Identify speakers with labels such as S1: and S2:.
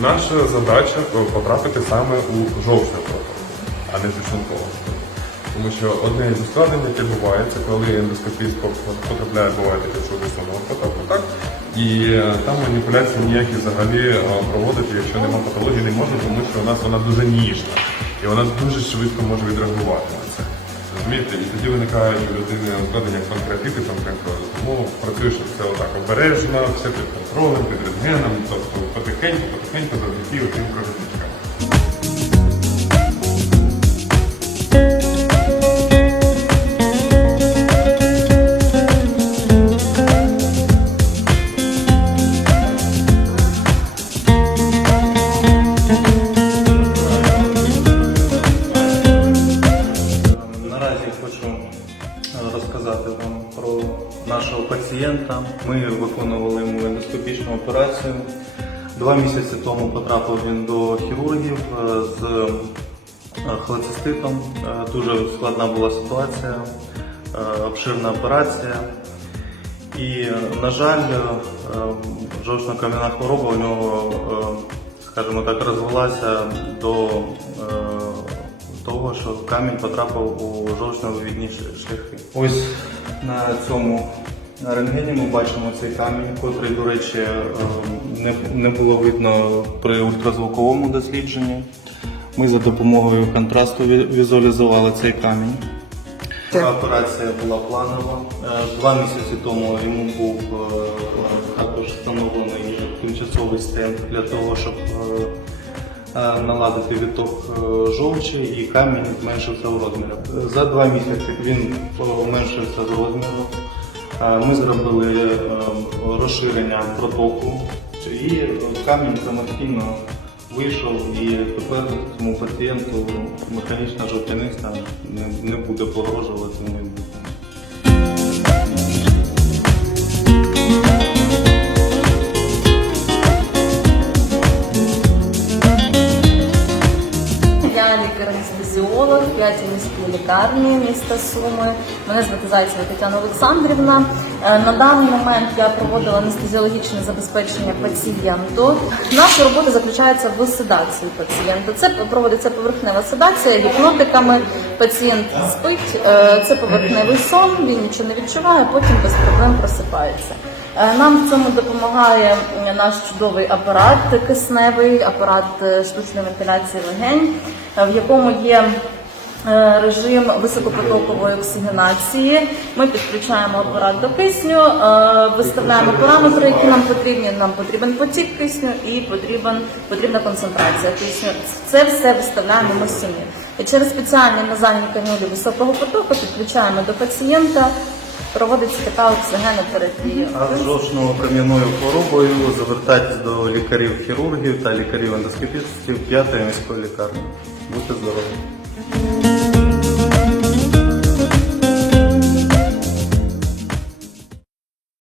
S1: наша задача потрапити саме у жовчну протоку, а не підшлункову. Тому що одне із ускладнень, яке відбувається, коли ендоскопіст потрапляє, буває таке, що висунув потоку, так? І е, там маніпуляції ніякі взагалі е, проводити, якщо нема патології, не можна, тому що у нас вона дуже ніжна. І вона дуже швидко може відреагувати на це. Розумієте? І тоді виникають у людини ускладнення панкреатити, панкреатит і. Тому працюєш все отак обережно, все під контролем, під рентгеном, тобто потихеньку, потихеньку завдяки тим провідничкам.
S2: Розказати вам про нашого пацієнта. Ми виконували йому ендоскопічну операцію. Два місяці тому потрапив він до хірургів е, з е, холециститом. Е, Дуже складна була ситуація, обширна операція. І, на жаль, жовчно-кам'яна хвороба у нього, скажімо так, розвелася до того, що камінь потрапив у жовчно-вивідні шляхи. Ось на цьому рентгені ми бачимо цей камінь, котрий, до речі, е, не, було видно при ультразвуковому дослідженні. Ми за допомогою контрасту візуалізували цей камінь. Ця операція була планова. Е, Два місяці тому йому був е, також встановлений тимчасовий стенд для того, щоб наладити відток е, жовчі і камінь зменшився в розмірі. Е, За два місяці він зменшився з розміру. Е, Ми зробили е, розширення протоку і камінь самостійно вийшов і тепер цьому пацієнту механічна жовтяниця не буде погрожувати
S3: Я лікар-анестезіолог, в п'ятій міській лікарні міста Суми. Мене звати Зайцева Тетяна Олександрівна. Е, На даний момент я проводила анестезіологічне забезпечення пацієнту. Наша робота заключається в седації пацієнта. Це проводиться поверхнева седація гіпнотиками. Пацієнт спить, е, це поверхневий сон, він нічого не відчуває, потім без проблем просипається. Е, Нам в цьому допомагає наш чудовий апарат кисневий, апарат е, штучної вентиляції легень, в якому є режим високопотокової оксигенації. Ми підключаємо апарат до кисню, виставляємо параметри, які нам потрібні. Нам потрібен потік кисню і потрібен, потрібна концентрація кисню. Це все виставляємо ми самі. Через спеціальні назальні канюлі високого потоку підключаємо до пацієнта. Проводиться така оксигенотерапія.
S2: А з жовчно-кам'яною хворобою звертайтесь до лікарів-хірургів та лікарів-ендоскопістів 5 міської лікарні. Будьте здорові!